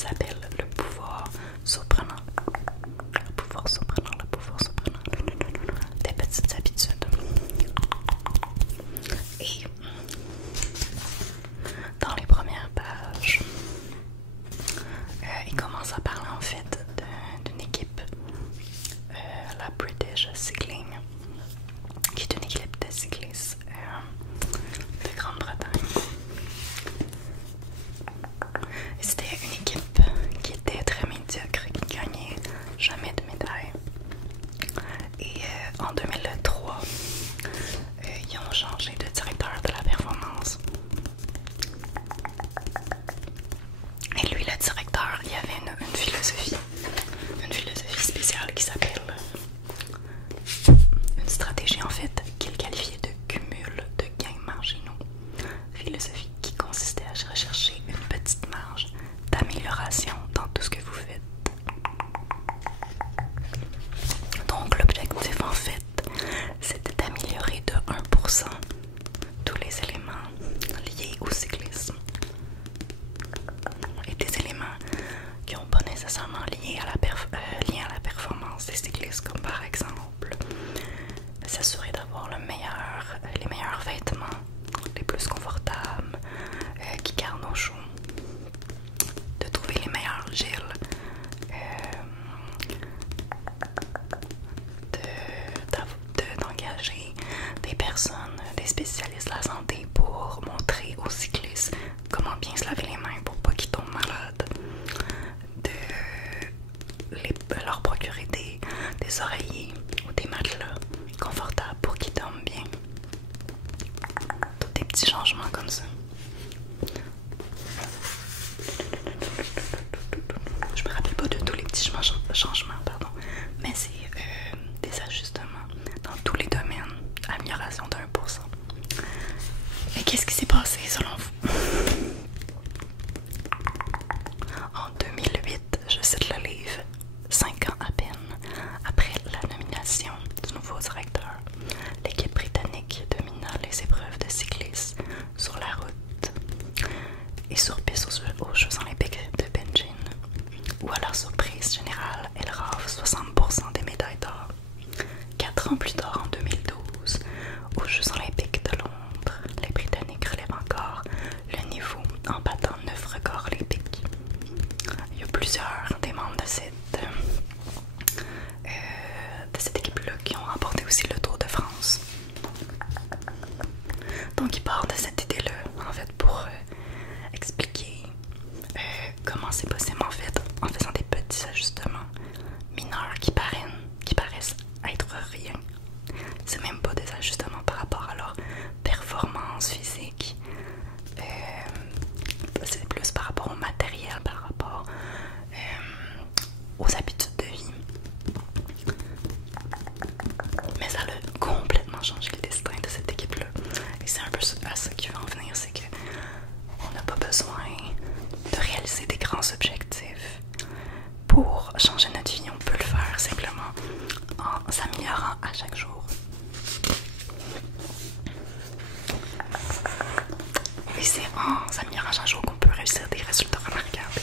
s'appelle le pouvoir surprenant. Le pouvoir surprenant, le pouvoir surprenant. Des petites habitudes. Et dans les premières pages, il commence à parler en fait d'une équipe, la British Cycling, qui est une équipe de cyclistes de Grande-Bretagne. C'était une équipe qui était très médiocre, qui gagnait jamais de médaille. Et en 2003, ils ont changé de directeur de la performance. Et lui, le directeur, il avait une philosophie spéciale qui s'appelle une stratégie en fait qu'il qualifiait de cumul de gains marginaux. Philosophie qui consistait à rechercher une petite marge d'amélioration dans tout ce que vous faites. Donc l'objectif en fait, c'était d'améliorer de 1% tous les éléments liés au cyclisme. Et des éléments qui n'ont pas nécessairement liés à la performance des cyclistes, comme par exemple s'assurer d'avoir les meilleurs vêtements, les plus confortables, qui gardent au chaud, de trouver les meilleurs gels, d'engager des personnes, des spécialistes de la santé pour montrer aux cyclistes comment bien se laver les mains pour pas qu'ils tombent malades, de leur procurer des oreillers ou des matelas confortables pour qu'ils dorment bien. Tous des petits changements comme ça. Je me rappelle pas de tous les petits changements, pardon, mais c'est des ajustements dans tous les domaines, amélioration de 1%. Et qu'est-ce qui s'est passé selon vous? En 2008, je cite le livre, 5 ans à peine après la nomination du nouveau directeur, l'équipe britannique domina les épreuves de cyclisme sur la route et sur piste aux Jeux Olympiques de Beijing, où à leur surprise générale, elle rave 60% des médailles d'or. 4 ans plus tard, en 2012, aux Jeux Olympiques de Londres, les Britanniques relèvent encore le niveau en battant 9 records olympiques. Il y a plusieurs des membres de cette équipe-là qui ont remporté aussi le Tour de France. Donc il part de cette idée-là, en fait, pour expliquer comment c'est possible, en fait, en faisant des petits ajustements mineurs qui paraissent être rien. C'est même pas des ajustements par rapport à leur performance physique. C'est plus par rapport au matériel, par rapport aux habitudes de vie. Mais ça a complètement changé le destin de cette équipe-là. Et c'est un peu à ça qu'il va en venir, c'est que on n'a pas besoin de réaliser des grands objectifs pour changer notre vie. On peut le faire simplement en s'améliorant à chaque jour. Et c'est en s'améliorant à chaque jour qu'on peut réussir des résultats remarquables.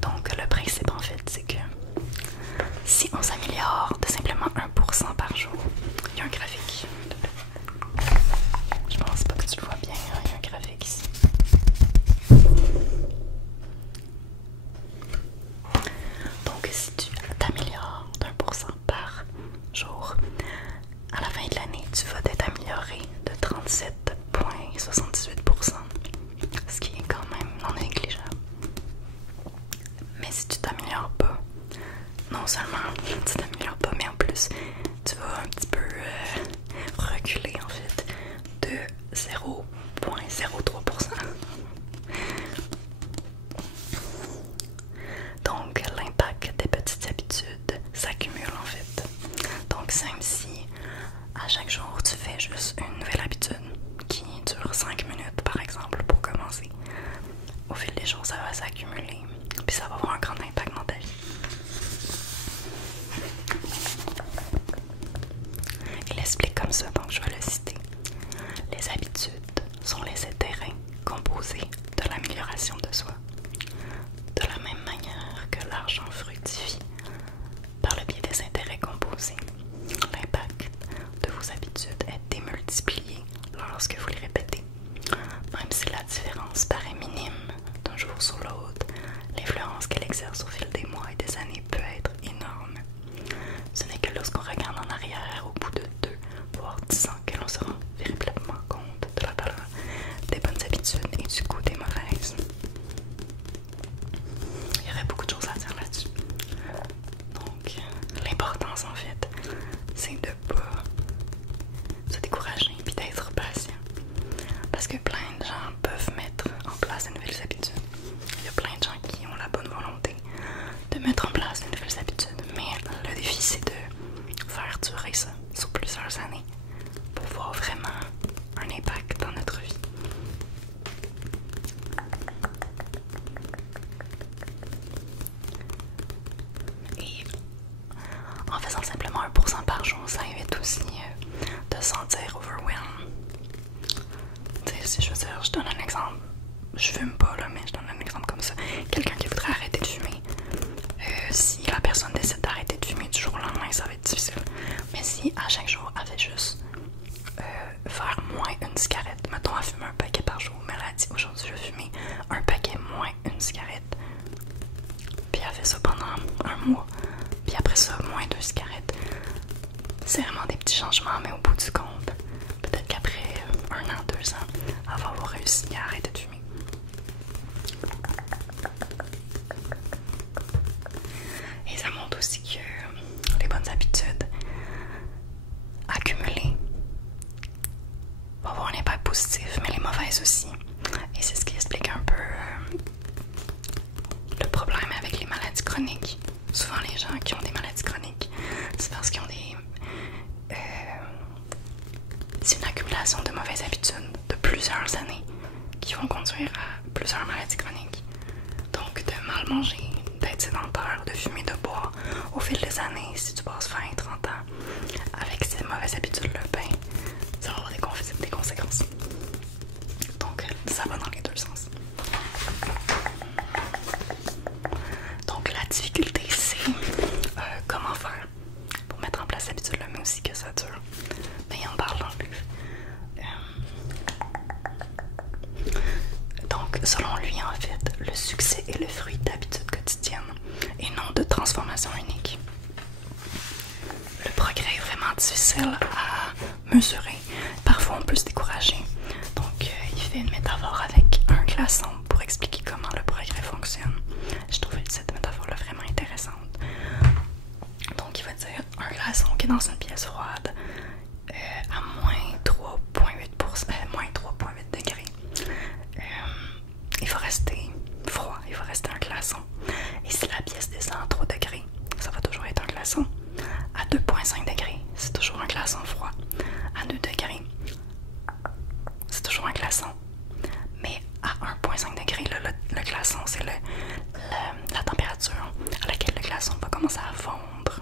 Donc le principe en fait, c'est que si on s'améliore de simplement 1% par jour, il y a un graphique. Je pense pas que tu le vois bien, hein, il y a un graphique ici. Donc si tu t'améliores d'1% par jour, à la fin de l'année, tu vas t'être amélioré de 37,78%, ce qui est quand même non négligeable. Mais si tu t'améliores pas, non seulement tu t'améliores pas, mais en plus tu vas un petit peu reculer en fait de 0,03%. Donc l'impact des petites habitudes s'accumule en fait. Donc même si à chaque jour tu fais juste une nouvelle habitude qui dure 5 minutes par exemple pour commencer, au fil des jours ça va s'accumuler puis ça va avoir un grand impact dans ta vie. Il explique comme ça, donc je vais le citer. Les habitudes sont les terrains composés de l'amélioration de soi, de pas, là, mais je donne un exemple comme ça. Quelqu'un qui voudrait arrêter de fumer, si la personne décide d'arrêter de fumer du jour au lendemain, ça va être difficile. Mais si à chaque jour, elle fait juste faire moins une cigarette, mettons, elle fume un paquet par jour, mais elle a dit aujourd'hui je vais fumer un paquet moins une cigarette, puis elle fait ça pendant un mois, puis après ça, moins 2 cigarettes. C'est vraiment des petits changements, mais au bout du compte, peut-être qu'après 1 an, 2 ans, elle va avoir réussi à arrêter de fumer. Et ça montre aussi que les bonnes habitudes accumulées vont avoir un impact positif, mais les mauvaises aussi. Et c'est ce qui explique un peu le problème avec les maladies chroniques. Souvent les gens qui ont des maladies chroniques, c'est parce qu'ils ont c'est une accumulation de mauvaises habitudes de plusieurs années qui vont conduire à plusieurs maladies chroniques. Donc de mal manger, d'être sédentaire, de fumer, de boire au fil des années, si tu passes 20, 30 ans avec ces mauvaises habitudes-là, ben ça va avoir des conséquences. Donc ça va dans les deux sens. Donc la difficulté, c'est comment faire pour mettre en place l'habitude-là, mais aussi que ça dure. Mais il en parle dans le livre. Donc, selon lui, en fait, le succès est le fruit d'habitudes quotidiennes et non de transformation unique. Le progrès est vraiment difficile à mesurer. Parfois, on peut se décourager. Donc, il fait une métaphore avec un glaçon pour expliquer comment le progrès fonctionne. Je trouvais cette métaphore-là vraiment intéressante. Donc, il va dire un glaçon qui est dans une pièce froide à moins 3,8 degrés. Il va rester froid, il va rester un glaçon. Et si la pièce descend à 3 degrés, ça va toujours être un glaçon. À 2,5 degrés, c'est toujours un glaçon froid. À 2 degrés, c'est toujours un glaçon. Mais à 1,5 degrés, le glaçon, c'est la température à laquelle le glaçon va commencer à fondre.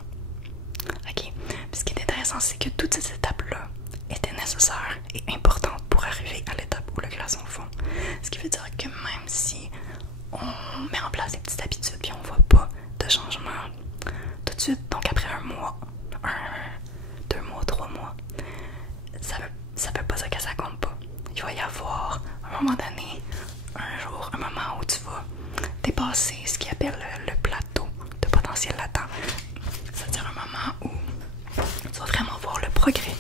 Ok? Puis ce qui est intéressant, c'est que toutes ces étapes-là étaient nécessaires et importantes pour arriver à l'étape où le glaçon fond. Ce qui veut dire que même si on met en place des petites habitudes puis on voit pas de changement tout de suite, donc après 1 mois, 2 mois, 3 mois, ça veut pas dire que ça compte pas. Il va y avoir un moment donné, un jour, un moment où tu vas dépasser ce qu'ils appelle le plateau de potentiel latent. C'est-à-dire un moment où tu vas vraiment voir le progrès.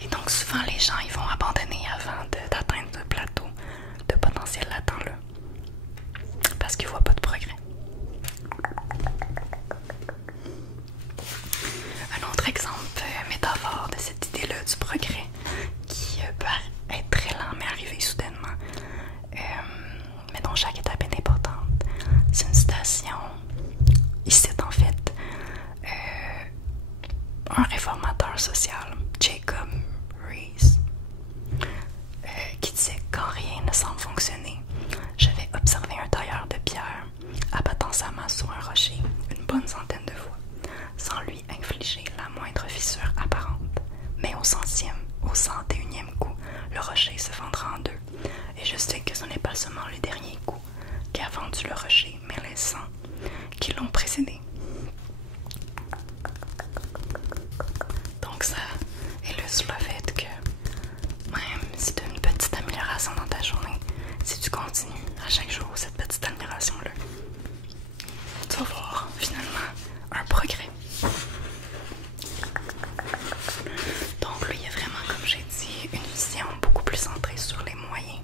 Et donc souvent les gens ils vont abandonner avant d'atteindre le plateau de potentiel latent là, parce qu'ils voient pas de progrès. Un autre exemple métaphore de cette idée-là du progrès qui peut être très lent mais arriver soudainement, mais dont chaque étape est importante. C'est une citation. Il cite en fait un réformateur social, Jacob Riis, qui disait quand rien ne semble fonctionner, je vais observer un tailleur de pierre abattant sa masse sur un rocher une bonne centaine de fois, sans lui infliger la moindre fissure apparente. Mais au 101e coup, le rocher se fendra en deux, et je sais que ce n'est pas seulement le dernier coup qui a fendu le rocher, mais les 100 qui l'ont précédé. Donc ça illustre le fait que même si tu as une petite amélioration dans ta journée, si tu continues à chaque jour cette petite amélioration-là, tu vas voir finalement un progrès. Donc lui, il y a vraiment, comme j'ai dit, une vision beaucoup plus centrée sur les moyens,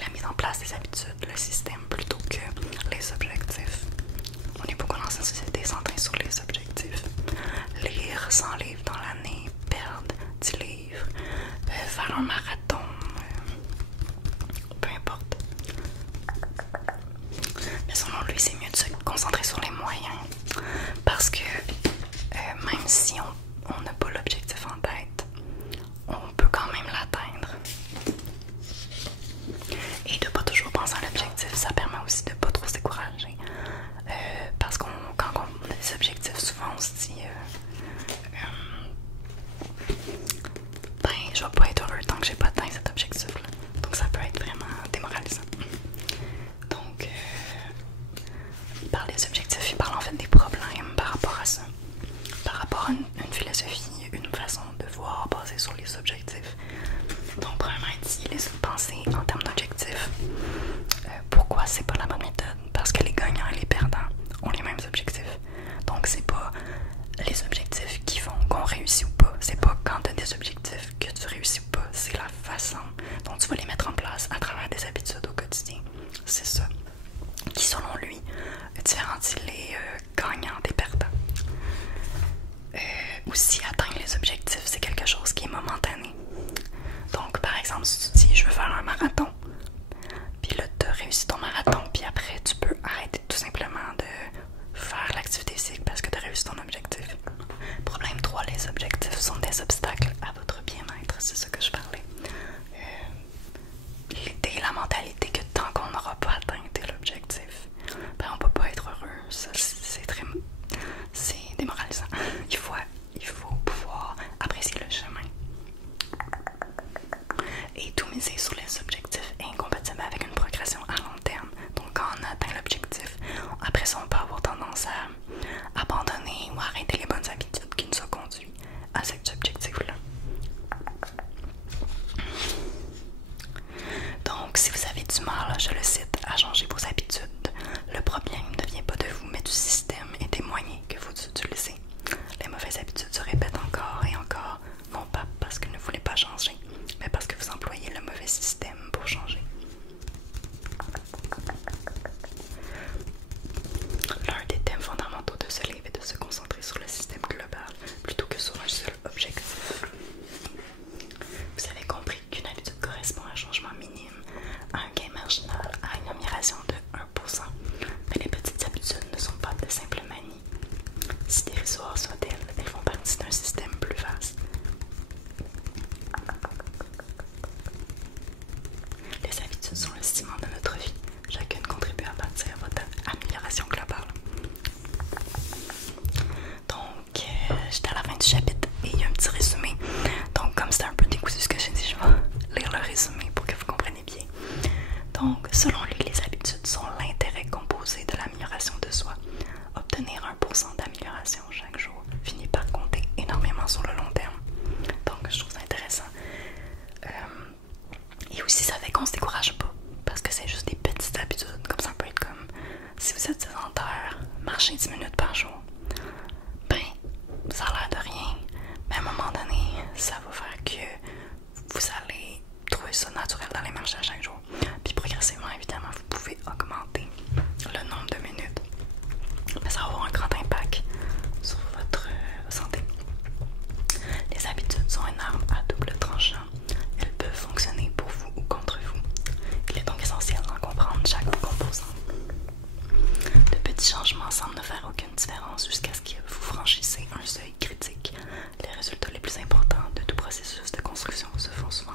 la mise en place des habitudes, le système, plutôt que les objectifs. On est beaucoup dans une société centrée sur les objectifs. Lire 100 livres dans l'année, perdre 10 livres, faire un marathon, peu importe. Mais selon lui, c'est mieux de se concentrer sur les moyens, parce que même si on n'a pas l'objectif en tête, on peut quand même l'atteindre. Et de pas toujours penser à l'objectif, ça permet aussi de pas trop se décourager. Parce que quand on a des objectifs, souvent on se dit je vais pas être heureux tant que j'ai pas atteint cet objectif-là. Donc ça peut être vraiment démoralisant. Donc, il parle des objectifs, il parle en fait des problèmes par rapport à ça. Par rapport à une philosophie, une façon de voir basée sur les objectifs. Donc, premièrement, il dit les pensées en termes d'objectifs. Pourquoi c'est pas la bonne méthode? Parce que les gagnants et les perdants ont les mêmes objectifs. Donc, c'est pas les objectifs qui font qu'on réussit ou pas. C'est pas quand tu as des objectifs que tu réussis ou pas. C'est la façon dont tu vas les mettre en place à travers des habitudes au quotidien. C'est ça qui, selon lui, différencie les gagnants des perdants. Aussi, atteindre les objectifs, c'est quelque chose qui est momentané. Donc, par exemple, si tu dis je veux faire un marathon, puis là, tu as réussi ton marathon, puis après, tu peux arrêter tout simplement de faire l'activité physique parce que tu as réussi ton objectif. Problème 3, les objectifs sont des obstacles à votre bien-être, c'est ça que je parlais. L'idée, la mentalité que tant qu'on n'aura pas atteint l'objectif, ben on peut pas être heureux. C'est démoralisant. Il faut pouvoir apprécier le chemin. Et tout miser sur les objectifs est incompatible avec une progression à long terme. Donc quand on atteint l'objectif, après ça on peut avoir tendance à abandonner ou arrêter les bonnes habitudes qui nous ont conduit à cet objectif-là. Donc si vous avez du mal, je le cite, à changer vos habitudes, le problème ne vient pas de vous mais du système et des moyens que vous utilisez. Les mauvaises habitudes se répètent encore et encore, non pas parce que vous ne voulez pas changer, mais parce que vous employez le mauvais système pour changer. L'un des thèmes fondamentaux de ce livre est de se concentrer sur le système global plutôt que sur un seul objectif. Vous avez compris qu'une habitude correspond à un changement minime, à un gain marginal, à une amélioration de 1%. Mais les petites habitudes ne sont pas de simples manies. Si dérisoires soient-elles, elles font partie d'un système plus vaste. Les habitudes sont le ciment de notre vie. Chacune contribue à bâtir votre amélioration globale. Donc, j'étais à la fin du chapitre et il y a un petit résumé. Donc, comme c'était un peu décousu ce que j'ai dit, je vais lire le résumé pour que vous compreniez bien. Donc, selon lui, les habitudes sont l'intérêt composé de l'amélioration de soi. Obtenir 1% d'amélioration chaque jour finit par compter énormément sur le long terme. Donc, je trouve ça intéressant. Et aussi, ça fait qu'on se décourage pas. Parce que c'est juste des petites habitudes. Comme ça peut être comme si vous êtes sédentaire, marchez 10 minutes par jour. Ben, ça a l'air de rien. Mais à un moment donné, ça va faire que vous allez trouver ça naturel d'aller marcher à chaque jour. Puis progressivement, évidemment, vous pouvez augmenter le nombre de minutes. Mais ça va avoir un grand impact sur votre santé. Les habitudes sont une arme à double tranchant. Elles peuvent fonctionner pour vous ou contre vous. Il est donc essentiel d'en comprendre chaque composant. De petits changements semblent ne faire aucune différence jusqu'à ce que vous franchissez un seuil critique. Les résultats les plus importants de tout processus de construction se font souvent